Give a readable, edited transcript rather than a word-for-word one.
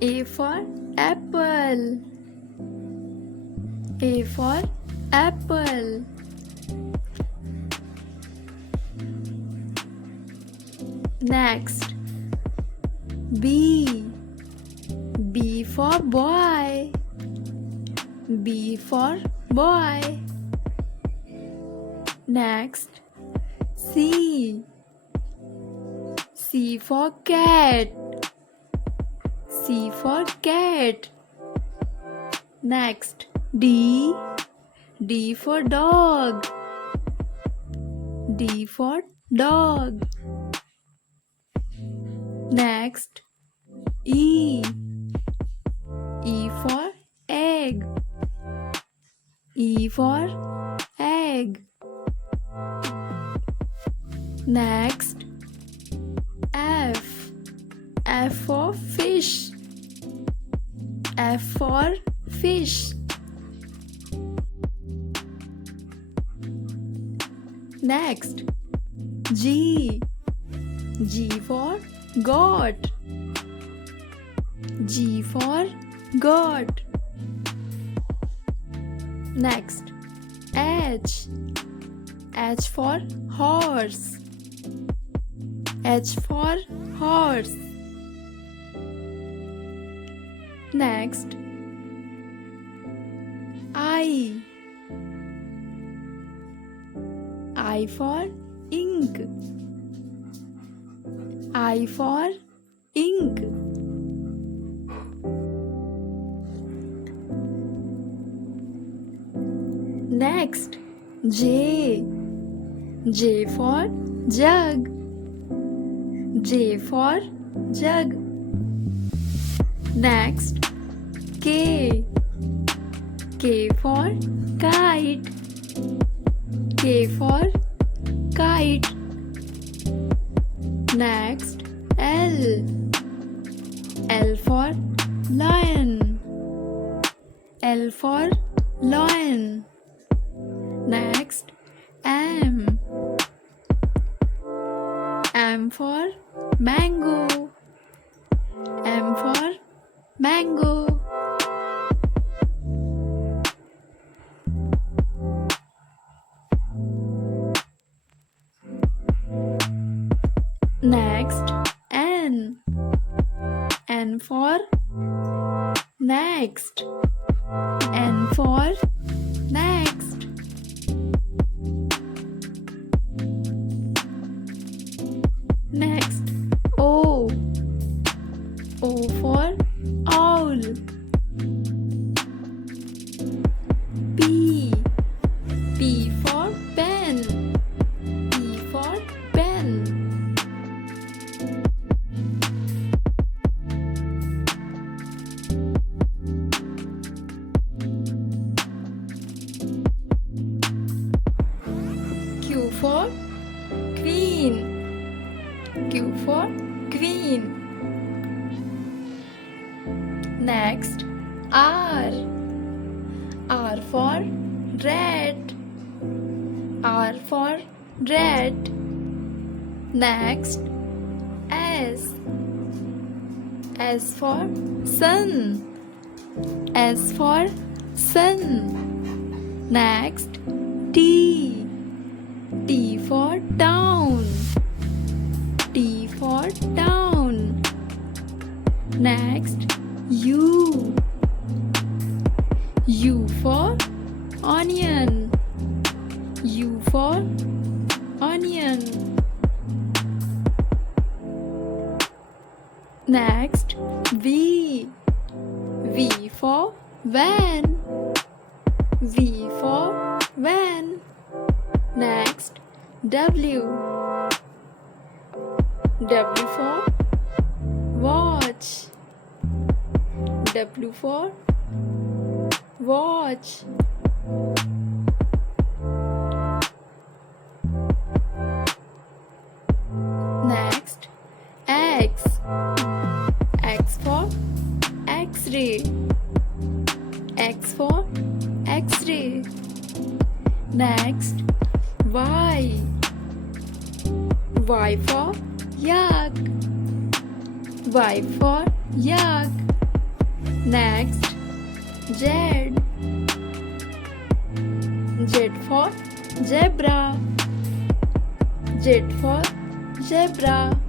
A for apple. A for apple. Next, B. B for boy. B for boy. Next, C. C for cat. C for cat. Next, D. D for dog. D for dog. Next, E. E for egg. E for egg. Next, F. F for fish. F for fish. Next, G. G for goat. G for goat. Next, H. H for horse. H for horse. Next, I. I for ink. I for ink. Next, J. J for jug. J for jug. Next, K. K for kite. K for kite. Next, L. L for lion. L for lion. Next, M. M for mango. M for mango. Next, N. N for next. N for next. Next, O. O for owl. P. P for pen. P for pen. Q for queen. Q for queen. Next, R. R for rat. R for rat. Next, S. S for sun. S for sun. Next, T. T for town. T for town. Next, U. U for onion. U for onion. Next, V. V for van. V for van. Next, W. W for watch. W for watch. Next, X. X for X-ray. X for X-ray. Next, Y. Y for yak. Y for yak. Next, Z. Z for zebra. Z for zebra.